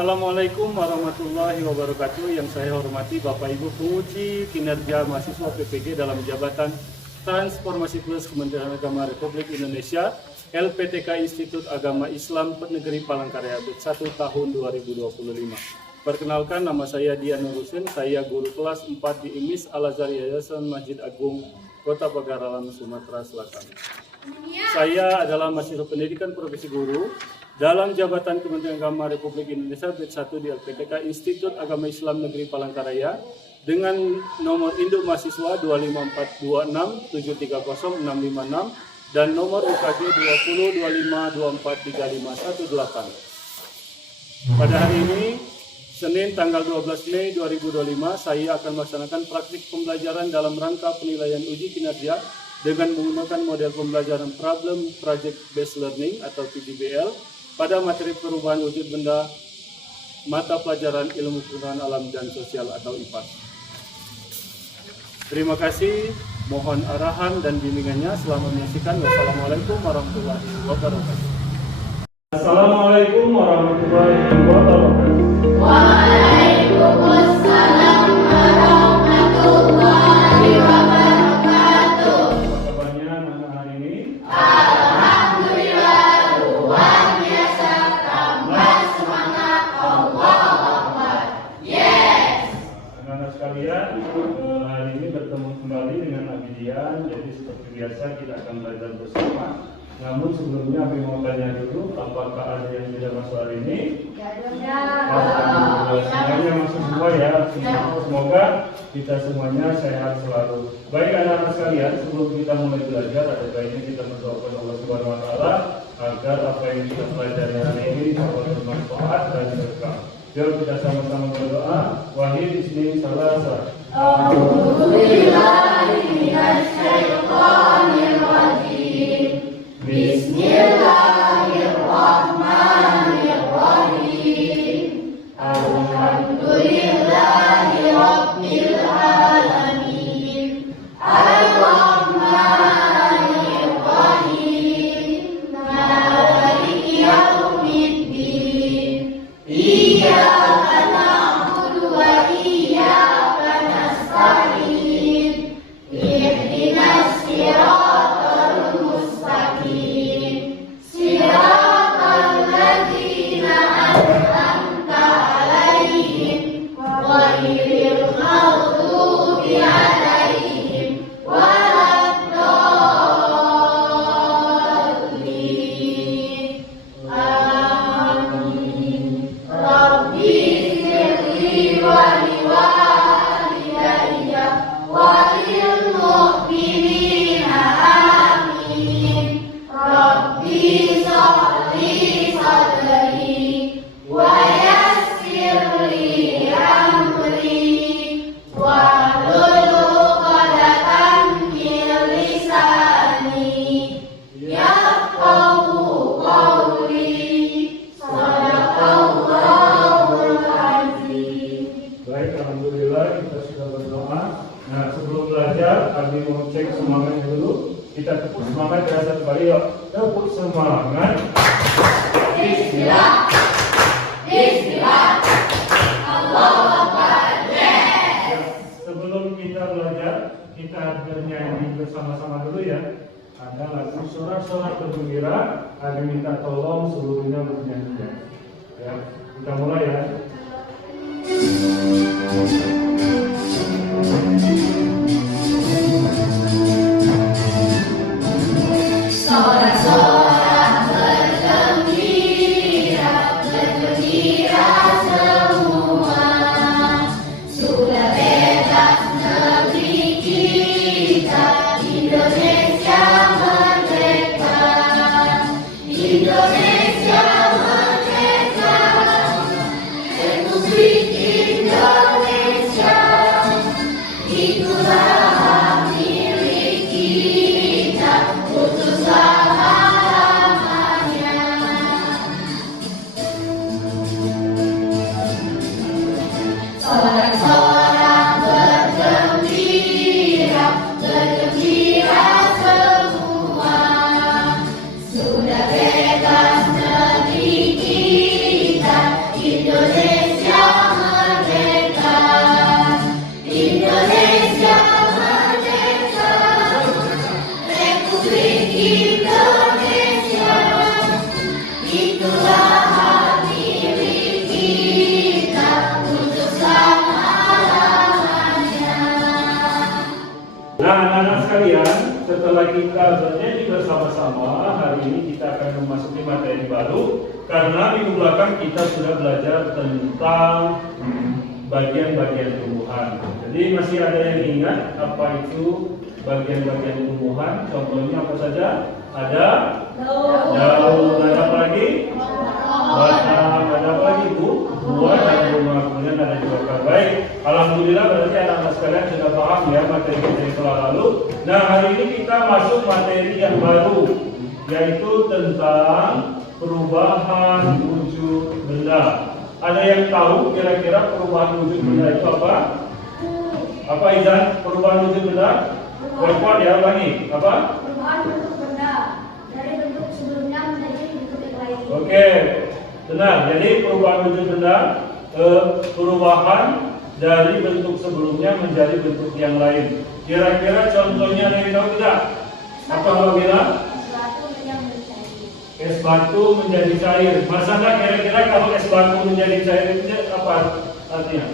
Assalamualaikum warahmatullahi wabarakatuh. Yang saya hormati Bapak Ibu penguji kinerja mahasiswa PPG dalam jabatan Transformasi Plus Kementerian Agama Republik Indonesia, LPTK Institut Agama Islam Negeri Palangkaraya BED 1 tahun 2025. Perkenalkan, nama saya Dian Nurusin, saya guru kelas 4 di IMIS Al-Azhar Yayasan Masjid Agung Kota Pagaralan, Sumatera Selatan. Saya adalah mahasiswa pendidikan profesi guru dalam jabatan Kementerian Agama Republik Indonesia BED 1 di LPTK Institut Agama Islam Negeri Palangkaraya dengan nomor induk mahasiswa 25426730656 dan nomor UKG 2025243518. Pada hari ini, Senin tanggal 12 Mei 2025, saya akan melaksanakan praktik pembelajaran dalam rangka penilaian uji kinerja dengan menggunakan model pembelajaran Problem Project Based Learning atau PPBL pada materi perubahan wujud benda mata pelajaran ilmu pengetahuan alam dan sosial atau IPAS. Terima kasih, mohon arahan dan bimbingannya. Selamat menyaksikan. Wassalamualaikum warahmatullahi wabarakatuh. Assalamualaikum warahmatullahi wabarakatuh. Waalaikumsalam warahmatullahi wabarakatuh. Kabarnya anak hari ini? Alhamdulillah, luar biasa, tambah semangat, Allahu Akbar. Yes. Anak-anak sekalian, hari ini bertemu kembali dengan Abidian. Jadi seperti biasa kita akan belajar bersama. Namun sebelumnya Abi mau tanya dulu, apakah ada yang tidak masuk hari ini? Semuanya masuk semua ya. Semoga kita semuanya sehat selalu. Baik anak-anak sekalian, sebelum kita mulai belajar, ada baiknya kita mendoakan Allah Subhanahu Wa Taala agar apa yang kita pelajari hari ini dapat bermanfaat dan berkah. Yuk kita sama-sama berdoa. Wahid Ismi Salasa. A'udzubillahiminasyaitonirrajim. Bismillahirrahmanirrahim. Alhamdulillahi Rabbil Alamin. Ar-Rahmanir-Rahim. Maliki Yaumiddin. Iyyaka na'budu wa iyyaka nasta'in. Ihdinas siratal mustaqim. Siratal ladzina an'amta 'alaihim ghairil maghdubi 'alaihim waladdallin. Amin. Rabbi firli wa liwalidayya wa lil mu'minina amin. Rabbi sholli sadri wa yassir li amri wahlul 'uqdatam min lisani yafqahu qawli. Shadaqallahul azim. Baik, alhamdulillah kita sudah berdoa. Nah, sebelum belajar, Abi mau cek semangatnya dulu. Kita tepuk semangat terasa kembali yuk. Tepuk semangat. Bismillah. Bismillah. Allahu Akbar. Sebelum kita belajar, kita bernyanyi bersama-sama dulu ya. Ada lagu sorak-sorak bergembira. Abi minta tolong seluruhnya bernyanyi ya. Kita mulai ya. Sorak-sorak bergembira, bergembira semua. Sudah bebas negeri kita, Indonesia merdeka. Indonesia merdeka. Republik Indonesia. Itulah hak milik kita, putuslah halamannya. Sorak-sorak bergembira, bergembira semua. Sudah bebas negeri kita, Indonesia setelah kita bernyanyi bersama-sama, hari ini kita akan memasuki materi baru karena minggu belakang kita sudah belajar tentang bagian-bagian tumbuhan. Jadi masih ada yang ingat apa itu bagian-bagian tumbuhan? Contohnya apa saja? Ada daun, ada apa lagi? Batang, ada apa lagi Bu? Buah dan bunga, kemudian ada juga akar. Baik, alhamdulillah berarti anak-anak sekalian sudah paham ya materi kita yang telah lalu. Nah, hari ini kita masuk materi yang baru, yaitu tentang perubahan wujud benda. Ada yang tahu kira-kira perubahan wujud benda itu apa? Apa Izan? Perubahan wujud benda? Kuat ya, ulangi. Apa? Perubahan bentuk benda dari bentuk sebelumnya menjadi bentuk yang lain. Oke, benar. Jadi perubahan wujud benda, perubahan dari bentuk sebelumnya menjadi bentuk yang lain. Kira-kira contohnya ada yang tahu tidak? Apa kalau bilang? Es batu menjadi cair. Masa nggak kira-kira kalau es batu menjadi cair itu apa artinya?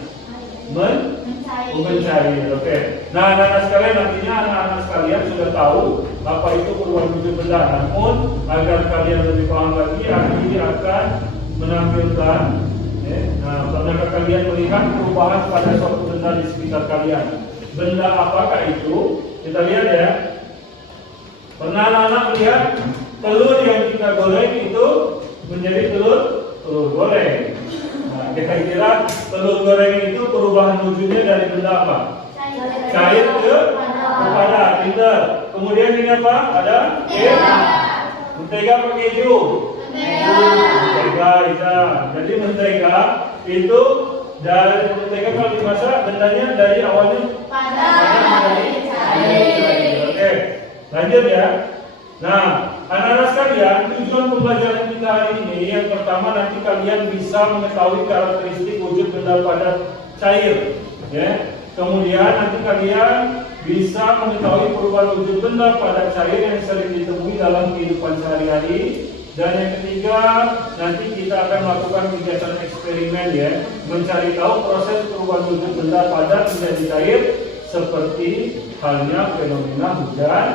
Mencair. Oke. Nah, anak-anak sekalian, artinya anak-anak sekalian sudah tahu apa itu perubahan wujud benda. Namun agar kalian lebih paham lagi, hari ini akan menampilkan. Nah, pernahkah kalian melihat perubahan pada suatu benda di sekitar kalian? Benda apakah itu? Kita lihat ya. Pernah anak-anak melihat telur yang kita goreng itu menjadi telur goreng. Nah, kita kira telur goreng itu perubahan wujudnya dari benda apa? Cair ke padat. Pintar. Kemudian ini apa? Ada mentega apa keju? Mentega, Isa. Jadi mentega itu dari mentega kalau dimasak bendanya dari awalnya padat menjadi cair. Oke, lanjut ya. Nah, anak-anak sekalian, tujuan pembelajaran kita hari ini yang pertama nanti kalian bisa mengetahui karakteristik wujud benda padat cair, ya. Kemudian nanti kalian bisa mengetahui perubahan wujud benda padat cair yang sering ditemui dalam kehidupan sehari-hari. Dan yang ketiga, nanti kita akan melakukan kegiatan eksperimen ya, mencari tahu proses perubahan wujud benda padat menjadi cair seperti halnya fenomena hujan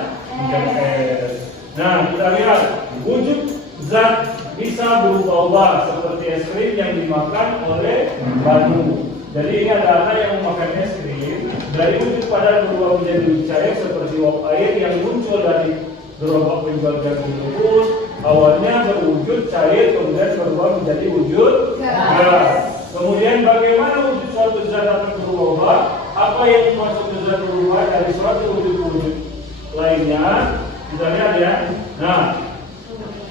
es. Nah, kita lihat wujud zat bisa berubah-ubah seperti es krim yang dimakan oleh batu. Jadi ini ada anak yang memakan es krim dari wujud padat berubah menjadi wujud cair seperti uap air yang muncul dari gerobak pembagian tersebut. Awalnya berwujud cair, kemudian berubah menjadi wujud gas. Kemudian bagaimana wujud suatu zat dapat berubah? Apa yang dimaksud zat berubah dari suatu wujud ke wujud lainnya? Kita lihat ya. Nah,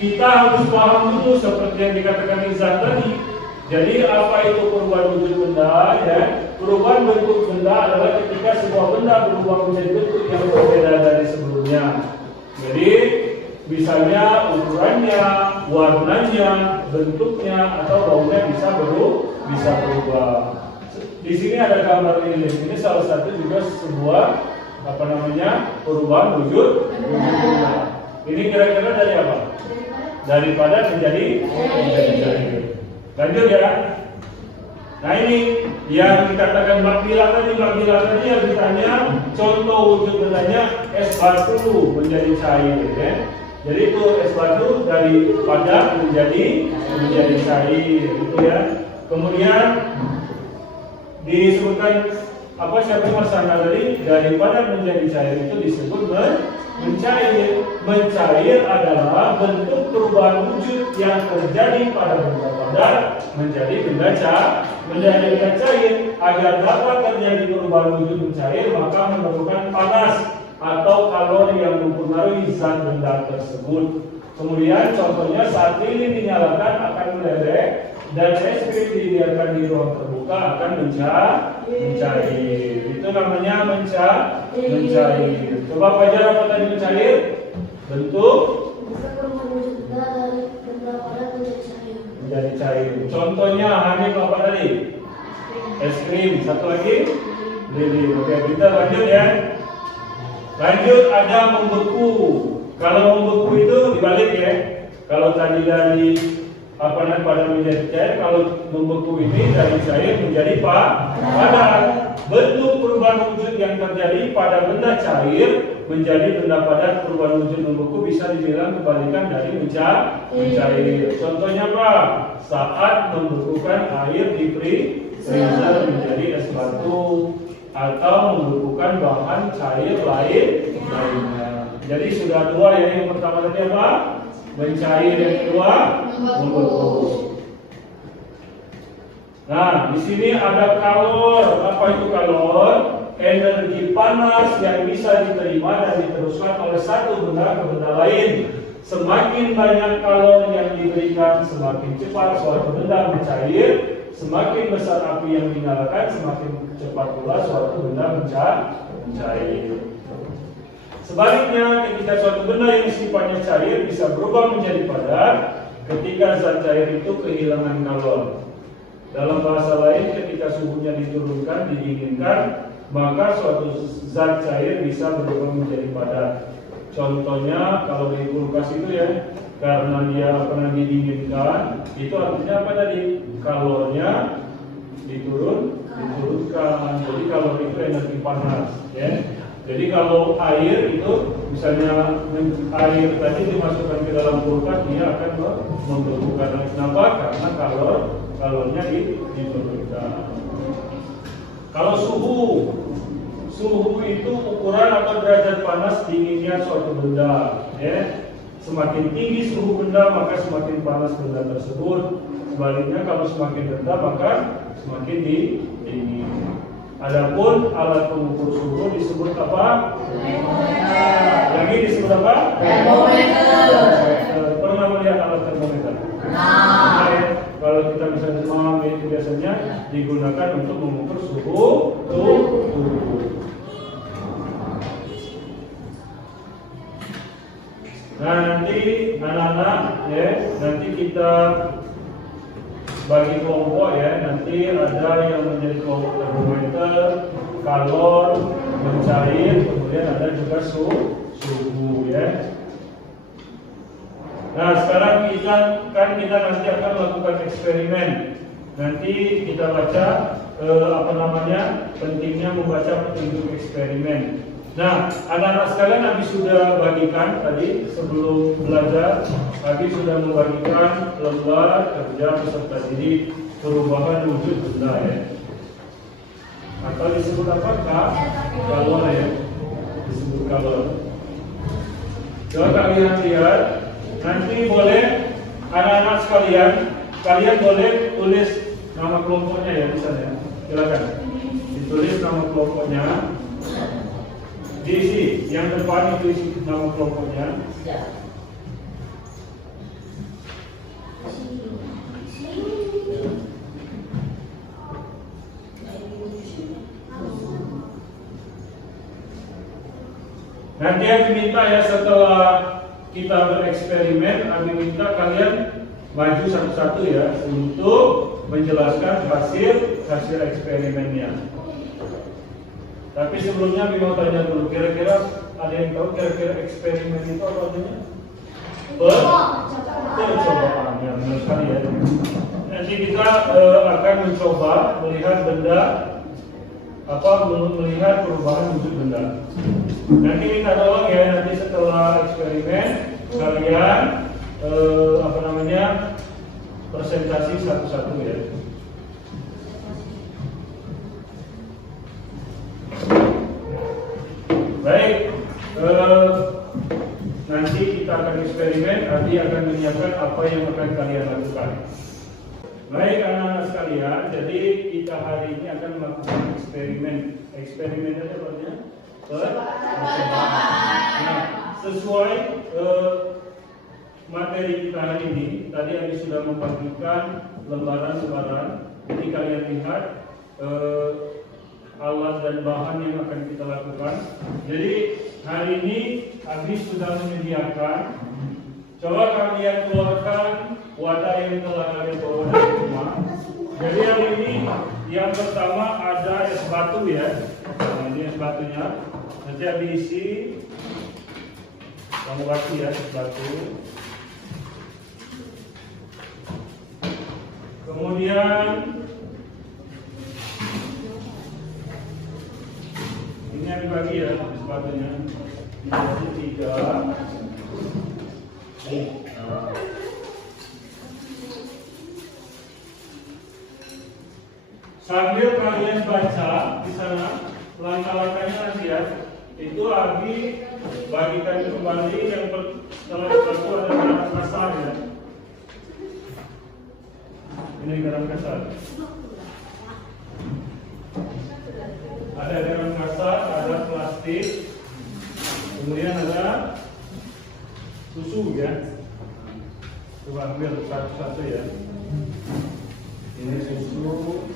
kita harus paham dulu seperti yang dikatakan Izan tadi. Jadi apa itu perubahan wujud benda? Ya, perubahan bentuk benda adalah ketika sebuah benda berubah menjadi bentuk yang berbeda dari sebelumnya. Jadi misalnya ukurannya, warnanya, bentuknya atau baunya bisa berubah. Di sini ada gambar lilin. Ini salah satu juga sebuah perubahan wujud benda. Ini kira-kira dari apa? Dari padat menjadi cair. Lanjut ya. Nah ini yang dikatakan Mbak Bila tadi yang ditanya contoh wujud bendanya es batu menjadi cair ya. Jadi itu es batu dari padat menjadi cair gitu ya. Kemudian disebutkan siapa Masana tadi dari padat menjadi cair itu disebut mencair. Mencair adalah bentuk perubahan wujud yang terjadi pada benda padat menjadi benda cair. Agar dapat terjadi perubahan wujud mencair, maka memerlukan panas atau kalori yang mempengaruhi zat benda tersebut. Kemudian contohnya saat lilin dinyalakan akan meleleh dan es krim dibiarkan di ruang terbuka akan mencair. Itu namanya mencair. Coba pelajar apa tadi mencair? Bentuk menjadi cair. Contohnya Hanif apa tadi? Es krim. Satu lagi lilin. Oke, kita lanjut ya. Lanjut ada membeku. Kalau membeku itu dibalik ya. Kalau tadi dari padat menjadi cair. Kalau membeku ini dari cair menjadi padat. Bentuk perubahan wujud yang terjadi pada benda cair menjadi benda padat, perubahan wujud membeku bisa dibilang kebalikan dari mencair. Contohnya apa? Saat membekukan air di freezer menjadi es batu, atau membekukan bahan cair lainnya. Jadi sudah dua ya, yang pertama tadi apa? Mencair, yang kedua membeku. Nah, di sini ada kalor. Apa itu kalor? Energi panas yang bisa diterima dan diteruskan oleh satu benda ke benda lain. Semakin banyak kalor yang diberikan, semakin cepat suatu benda mencair. Semakin besar api yang dinyalakan, semakin cepat pula suatu benda mencair. Sebaliknya, ketika suatu benda yang sifatnya cair bisa berubah menjadi padat ketika zat cair itu kehilangan kalor. Dalam bahasa lain, ketika suhunya diturunkan, didinginkan, maka suatu zat cair bisa berubah menjadi padat. Contohnya, kalau di kulkas itu ya, karena dia pernah didinginkan, itu artinya apa tadi? Kalornya diturunkan. Jadi kalor itu energi panas, ya. Jadi kalau air itu, misalnya air tadi dimasukkan ke dalam kulkas, dia akan membekukan. Kenapa? Karena kalornya diturunkan. Kalau suhu itu ukuran atau derajat panas dinginnya suatu benda, ya. Semakin tinggi suhu benda, maka semakin panas benda tersebut. Sebaliknya, kalau semakin rendah, maka semakin dingin. Adapun alat pengukur suhu disebut apa? Lagi disebut apa? Termometer. Pernah melihat alat termometer? Kalau kita bisa demam, itu biasanya digunakan untuk mengukur suhu tubuh. Nah, nanti anak-anak ya, nanti kita bagi kelompok ya. Nanti ada yang menjadi kelompok termometer, kalor, mencair, kemudian ada juga suhu ya. Nah, sekarang kita nanti akan melakukan eksperimen. Nanti kita baca pentingnya membaca petunjuk eksperimen. Nah, anak-anak sekalian habis sudah bagikan tadi sebelum belajar, habis sudah membagikan lembar kerja peserta didik perubahan wujud benda ya. Atau disebut apa? Kalor ya. Disebut kalor. Coba kalian lihat, nanti boleh anak-anak sekalian, kalian boleh tulis nama kelompoknya ya misalnya. Silakan. Ditulis nama kelompoknya. Diisi, yang depan itu isi nama kelompoknya. Nanti aku minta ya, setelah kita bereksperimen, aku minta kalian maju satu-satu ya untuk menjelaskan hasil eksperimennya. Tapi sebelumnya Bimo tanya dulu, kira-kira ada yang tahu kira-kira eksperimen itu apa artinya? Percobaan, ya benar sekali ya. Nanti kita akan mencoba melihat benda, melihat perubahan wujud benda. Nanti minta tolong ya, nanti setelah eksperimen kalian presentasi satu-satu ya. Baik, nanti kita akan eksperimen, nanti akan menyiapkan apa yang akan kalian lakukan. Baik anak-anak sekalian, jadi kita hari ini akan melakukan eksperimen. Eksperimen itu artinya nah, sesuai materi kita hari ini. Tadi Abi sudah membagikan lembaran-lembaran. Jadi kalian lihat alat dan bahan yang akan kita lakukan. Jadi hari ini Abi sudah menyediakan. Coba kalian keluarkan wadah yang telah kalian bawa dari rumah. Jadi hari ini yang pertama ada es batu ya. Nah, ini es batunya. Nanti Abi isi kamu batu ya, es batu. Kemudian ini yang dibagi ya sepatunya. Ini 3. Sambil kalian baca di sana langkah-langkahnya nanti ya. Itu Abi bagikan kembali yang setelah itu ada garam kasar ya. Ini garam kasar. Ada garam kasar, ada plastik, kemudian ada susu ya. Coba ambil satu-satu ya. Ini susu.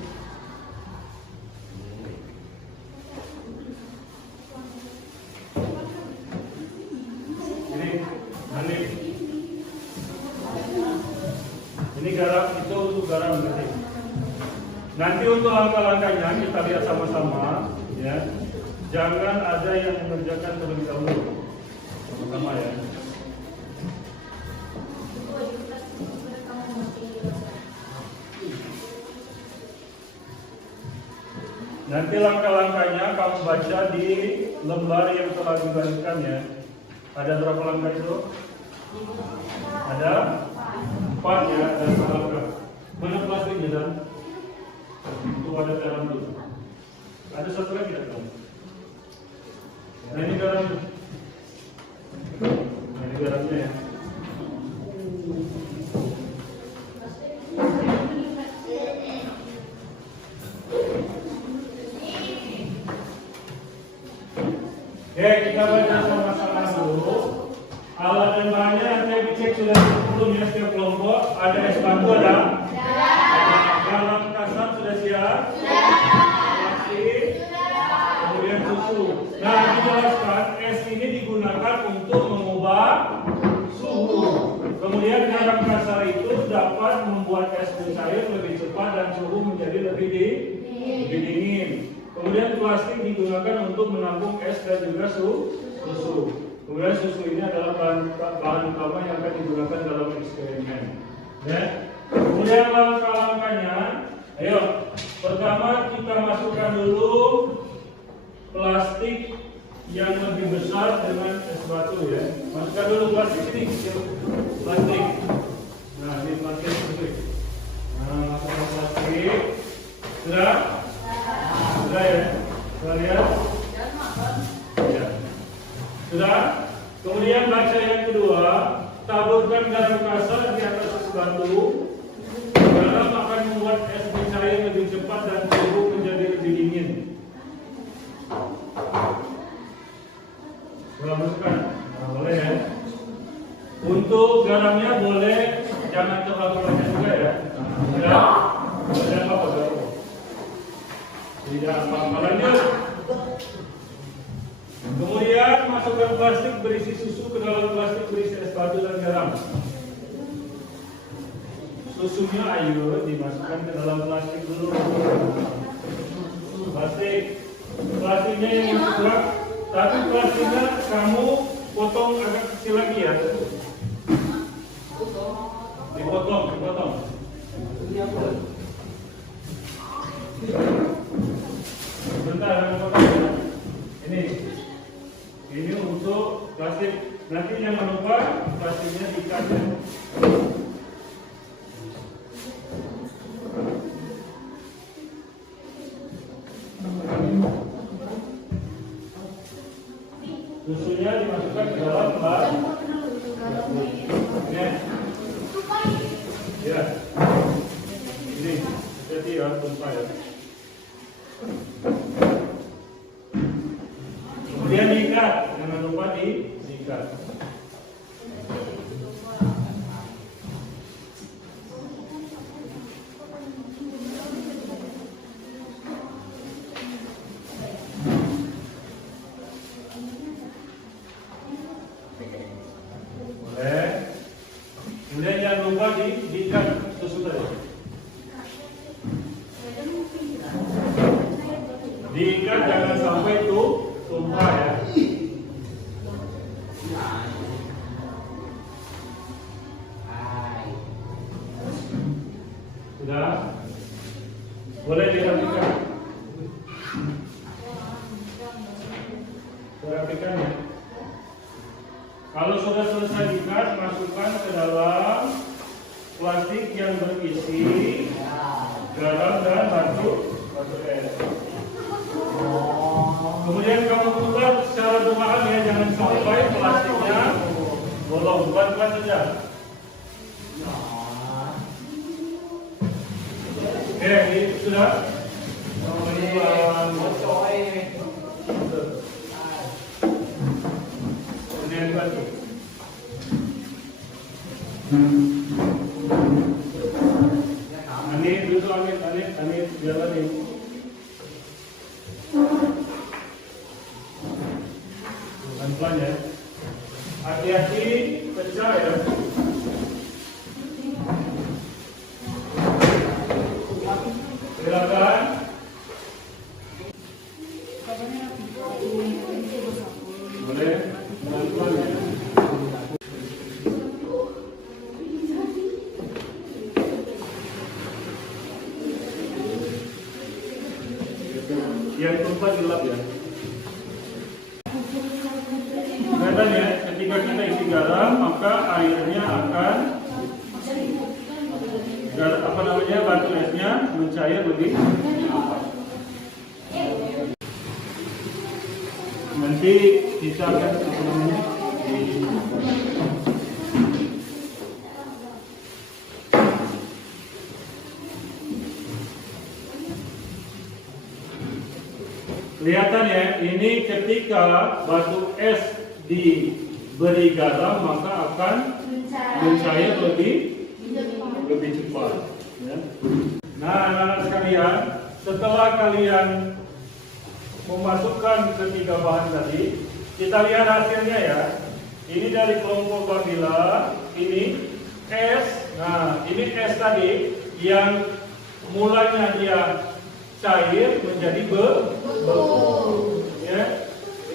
Ini garam, itu untuk garam nanti. Nanti untuk langkah-langkahnya kita lihat sama-sama, ya. Jangan ada yang mengerjakan terlebih dahulu, sama-sama ya. Nanti langkah-langkahnya kamu baca di lembar yang telah dibagikan ya. Ada berapa langkah itu? Ada 4 ya, ada 4 langkah. Mana plastiknya dan? Itu ada garam dulu. Ada satu lagi ada. Nah ini garam. Nah ini garamnya ya. Oke, kita baca sama-sama dulu. Alat dan bahannya nanti dicek sudah sebelum ya setiap kelompok. Ada es batu ada? Garam kasar sudah siap? Plastik? Kemudian susu. Nah, dijelaskan es ini digunakan untuk mengubah suhu. Kemudian garam kasar itu dapat membuat es cair lebih cepat dan suhu menjadi lebih dingin. Kemudian plastik digunakan untuk menampung es dan juga susu. Kemudian susu ini adalah bahan utama yang akan digunakan dalam eksperimen. Ya. Kemudian langkah-langkahnya, ayo. Pertama kita masukkan dulu plastik yang lebih besar dengan es batu ya. Masukkan dulu plastik ini, plastik. Nah ini plastik. Nah masukkan plastik. Sudah? Sudah ya? Sudah lihat? Ya. Sudah? Kemudian baca yang kedua, taburkan garam kasar di atas es batu. Garam akan membuat es mencair lebih cepat dan suhu menjadi lebih dingin. Boleh masukkan? Nah, boleh ya. Untuk garamnya boleh jangan terlalu banyak juga ya. Sudah? Tidak apa-apa. Tidak apa-apa. Lanjut. Kemudian masukkan plastik berisi susu ke dalam plastik berisi es batu dan garam. Susunya ayo dimasukkan ke dalam plastik dulu. Plastiknya yang kurang, tapi plastiknya kamu potong agak kecil lagi ya. Dipotong. Bentar, ini untuk plastik. Nanti jangan lupa plastiknya diikat ya. Susunya dimasukkan ke dalam plastik. Ya. Ini jadi ya tumpah ya. Kemudian diikat, jangan lupa diikat. Boleh. Kemudian jangan lupa diikat susu tadi. Diikat jangan sampai itu tumpah ya. Sudah? Kalau sudah selesai diikat, masukkan ke dalam plastik yang berisi garam dan batu es. Kemudian kamu putar secara berbahan ya, jangan sampai plastiknya bolong, bukan saja. Oke, ini sudah. Kemudian batu. Aneh dulu, aneh jalan ini. Pelan-pelan ya. Hati-hati pecah ya. Silakan. Boleh pelan-pelan ya. Yang keempat gelap ya. Kelihatan ya, ketika kita isi garam maka airnya akan batu esnya mencair lebih cepat. Nanti kita akan kelihatan ya, ini ketika batu es diberi garam maka akan mencair lebih cepat ya. Nah, anak-anak sekalian, setelah kalian memasukkan ketiga bahan tadi, kita lihat hasilnya ya. Ini dari kelompok Babila, ini es. Nah, ini es tadi yang mulanya dia cair menjadi beku ya.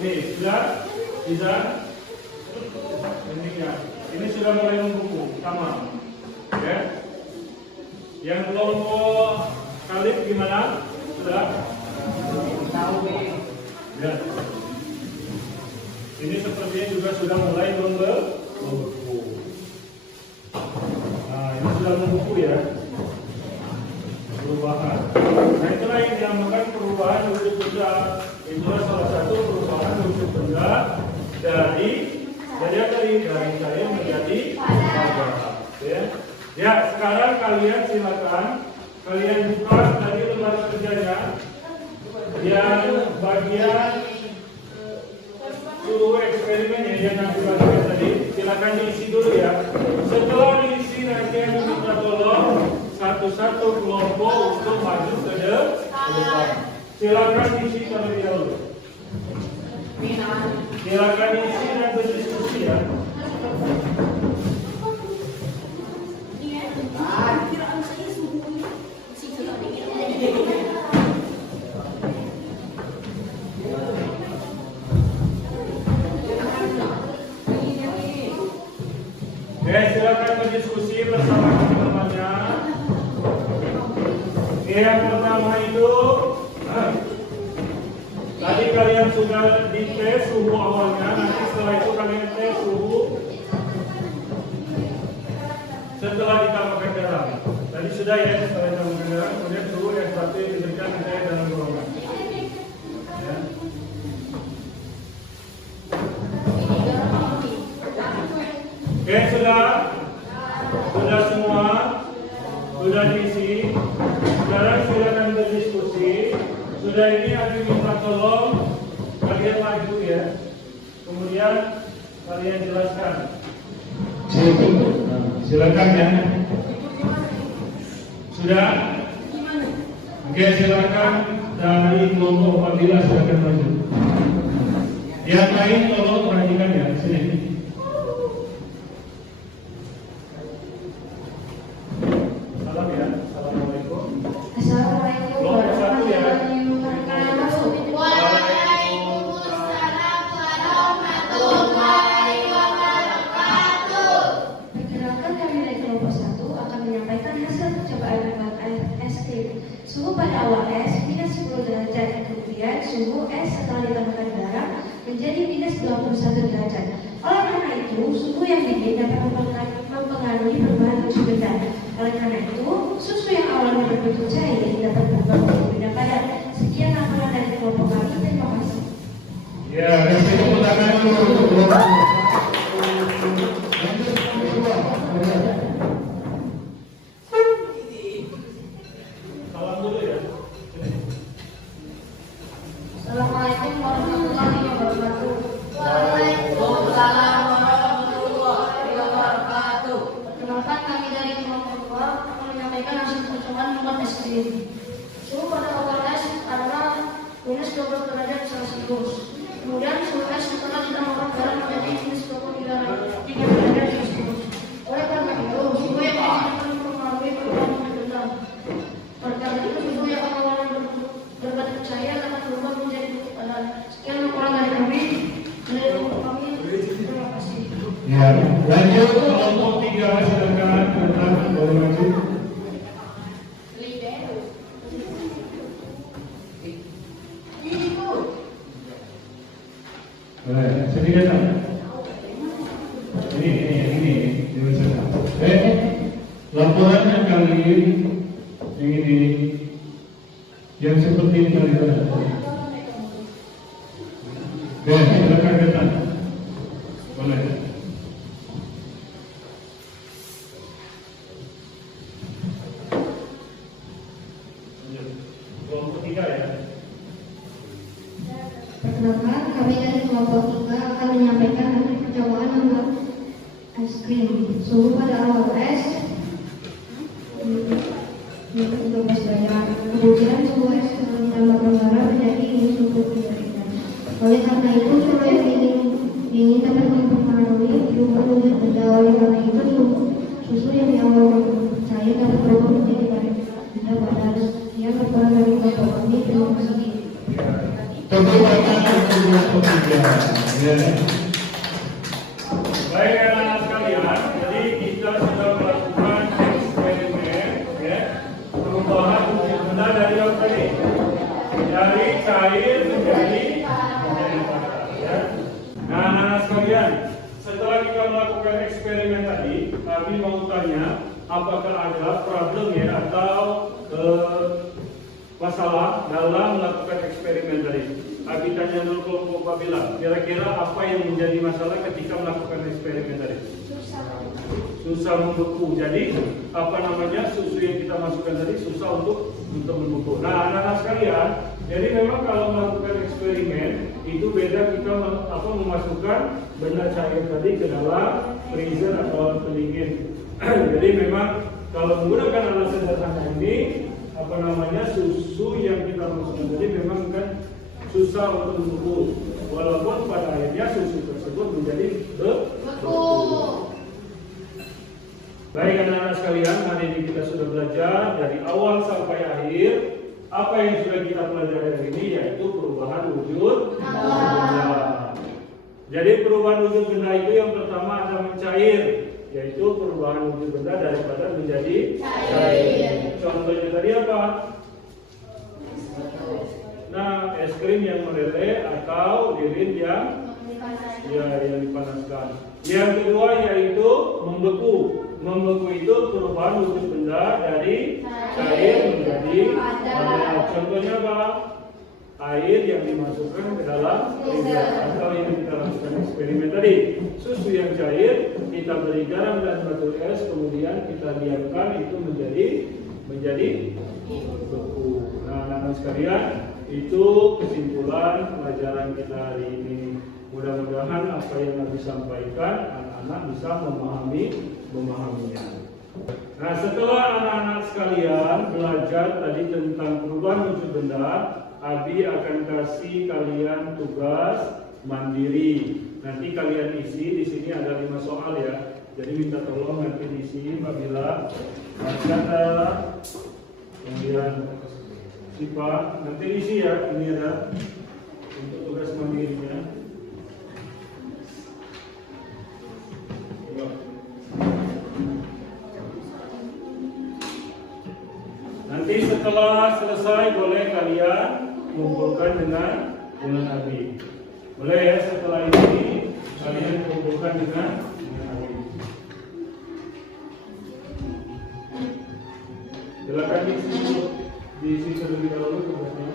Ini sudah bisa bentuknya. Ini sudah mulai membeku sama ya. Yang kelompok Kalib gimana? Sudah ya. Ini sepertinya juga sudah mulai membeku. Nah, ini sudah membeku ya, perubahan. Nah, itulah yang dinamakan perubahan wujud benda. Itulah salah satu perubahan wujud benda dari cair menjadi padat. Ya, sekarang kalian silakan kalian buka dari lembar kerjanya yang bagian suruh eksperimennya yang dibagikan tadi. Silakan diisi dulu ya. Setelah diisi nanti yang minta tolong satu-satu kelompok untuk maju ke depan. Silakan diisi terlebih dahulu. Silakan diisi dan berdiskusi ya. Silakan berdiskusi bersama teman-temannya. Yang pertama itu, tadi kalian sudah dites suhu awalnya, nanti setelah itu kalian tes suhu setelah ditambahkan garam. Tadi sudah ya, setelah ditambahkan garam, kemudian suhu yang satu diberikan misalnya dalam ruangan. Ya. Oke, sudah semua, sudah diisi. Sekarang silakan berdiskusi. Sudah ini aku minta tolong kalian maju ya. Kemudian kalian jelaskan. Silakan ya. Sudah? Oke, silakan dari kelompok Fadila silakan maju. Yang lain tolong perhatikan ya, sini. Salam ya. Assalamualaikum. Assalamualaikum warahmatullahi wabarakatuh. Waalaikumsalam warahmatullahi wabarakatuh. Perkenalkan, kami dari kelompok 1 akan menyampaikan hasil percobaan membuat es krim. Suhu pada awal es minus 10 derajat, kemudian suhu es setelah ditambahkan garam menjadi minus 21 derajat. Oleh karena itu, suhu yang dingin dapat mempengaruhi perubahan tujuh benda. Oleh karena itu, susu yang awalnya berbentuk cair dapat berubah menjadi benda padat. Sekian laporan dari kelompok kami. Terima kasih. Ya, tepuk tangan dulu untuk kelompok. Salam dulu ya. Assalamualaikum warahmatullahi wabarakatuh. Waalaikumsalam warahmatullahi wabarakatuh. Perkenalkan, kami dari kelompok 2 akan menyampaikan hasil percobaan membuat es krim. Suhu pada awal es adalah minus 12 derajat Celcius. Kemudian suhu es setelah kita membuat garam menjadi minus 23 derajat Celcius. Oleh karena itu, suhu yang akan mempengaruhi perubahan tujuh benda. Oleh karena itu, suhu yang awalnya berbentuk cair dapat berubah menjadi bentuk padat. Sekian laporan dari kami. Dari kelompok kami. Terima kasih. Ya, lanjut kelompok 3 silakan datang boleh maju. Boleh, sini datang. Ini laporan yang kali ini yang seperti ini kali ini. Oke, silakan datang. Boleh. Kelompok 3 ya. Perkenalkan, kami dari kelompok 3 akan menyampaikan hasil percobaan membuat es krim. Suhu pada awal es minus 12 derajat. Kemudian suhu es setelah ditambahkan garam menjadi minus 23 derajat. Oleh karena itu, suhu yang dingin dapat mempengaruhi perubahan tujuh benda. Oleh karena itu, susu yang di awal cair dapat berubah menjadi benda padat. Sekian laporan dari kelompok kami. Terima kasih. Tepuk tangan untuk kelompok 3. Ya. Baik anak-anak sekalian, jadi kita sudah melakukan eksperimen ya, perubahan tujuh benda dari yang tadi, dari cair menjadi padat ya. Nah anak-anak sekalian, setelah kita melakukan eksperimen tadi, kami mau tanya apakah ada problem ya atau masalah dalam melakukan eksperimen tadi. Abi tanya dulu kelompok Babila, kira-kira apa yang menjadi masalah ketika melakukan eksperimen tadi? Susah membeku. Jadi apa namanya, susu yang kita masukkan tadi susah untuk membeku. Nah anak-anak sekalian, jadi memang kalau melakukan eksperimen itu beda kita memasukkan benda cair tadi ke dalam freezer atau pendingin. Jadi memang kalau menggunakan alat sederhana ini, apa namanya, susu yang kita masukkan tadi memang kan susah untuk membeku, walaupun pada akhirnya susu tersebut menjadi beku. Baik anak-anak sekalian, hari ini kita sudah belajar dari awal sampai akhir. Apa yang sudah kita pelajari hari ini yaitu perubahan wujud benda. Jadi perubahan wujud benda itu yang pertama ada mencair, yaitu perubahan wujud benda daripada menjadi cair. Contohnya tadi apa? Nah, es krim yang meleleh atau lilin yang dipanaskan. Yang kedua yaitu membeku. Membeku itu perubahan wujud benda dari cair menjadi padat. Contohnya apa? Air yang dimasukkan ke dalam freezer atau yang kita lakukan eksperimen tadi. Susu yang cair kita beri garam dan batu es, kemudian kita diamkan itu menjadi beku. Nah, anak-anak sekalian, itu kesimpulan pelajaran kita hari ini. Mudah-mudahan apa yang Nabi sampaikan anak-anak bisa memahaminya. Nah, setelah anak-anak sekalian belajar tadi tentang perubahan wujud benda, Abi akan kasih kalian tugas mandiri. Nanti kalian isi, di sini ada 5 soal ya. Jadi minta tolong nanti diisi apabila baca, kemudian sifat, nanti isi ya. Ini ada untuk tugas mandirinya. Nanti setelah selesai boleh kalian kumpulkan dengan Abi. Boleh ya, setelah ini kalian kumpulkan dengan Ali. Silakan di situ terlebih dahulu tugasnya.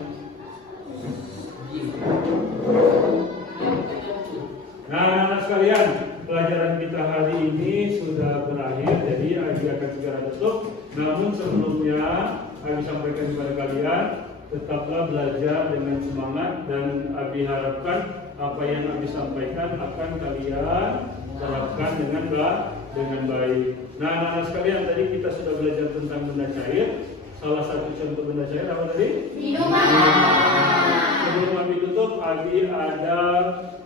Nah, anak sekalian, pelajaran kita hari ini sudah berakhir, jadi Abi akan segera tutup. Namun sebelumnya, Abi sampaikan kepada kalian, tetaplah belajar dengan semangat dan Abi harapkan apa yang Abi sampaikan akan kalian terapkan dengan baik. Nah, anak sekalian, tadi kita sudah belajar tentang benda cair. Salah satu contoh benda cair apa tadi? Minuman. Sebelum Abi tutup, Abi ada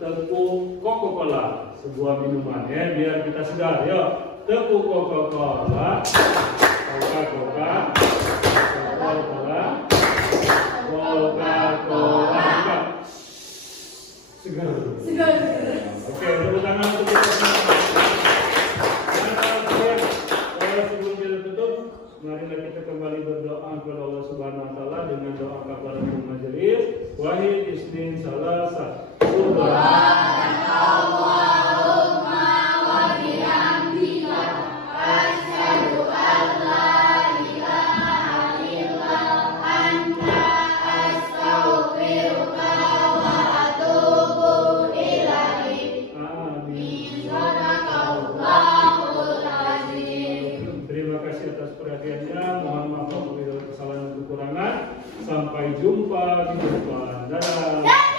tepung Coca-Cola, sebuah minuman ya, biar kita segar. Yuk, tepung Coca-Cola, Coca-Cola, segar. Oke, tepuk tangan untuk kita semua. Sebelum kita tutup, marilah kita kembali berdoa kepada Allah Subhanahu wa taala dengan doa kafaratul majelis. Wahid isnin salasa. Subhanallahumma wa bihamdika asyhadu an la ilaha illa anta astaghfiruka wa atubu ilaik. Amin. Sadaqallahul azim. Terima kasih atas perhatiannya. Mohon maaf apabila kesalahan dan kekurangan. Sampai jumpa di depan. Dadah.